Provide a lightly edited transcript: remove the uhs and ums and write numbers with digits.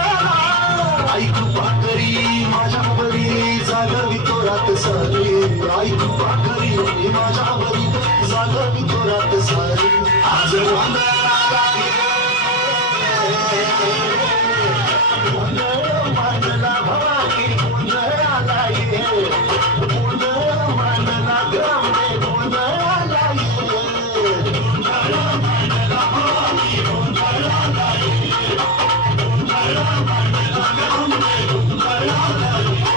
आई कृपा करी माझ्या बरी जागवी तोरात सारी आई कृपा करी माझ्या बरी जागवी तोरात सारी आज गोंधळ मांडला भवानी गोंधळ आला ये गोंधळ मांडला ग्रामे गोंधळ आला ये गोंधळ मांडला भवानी गोंधळ आला ये गोंधळ मांडला ग्रामे गोंधळ आला ये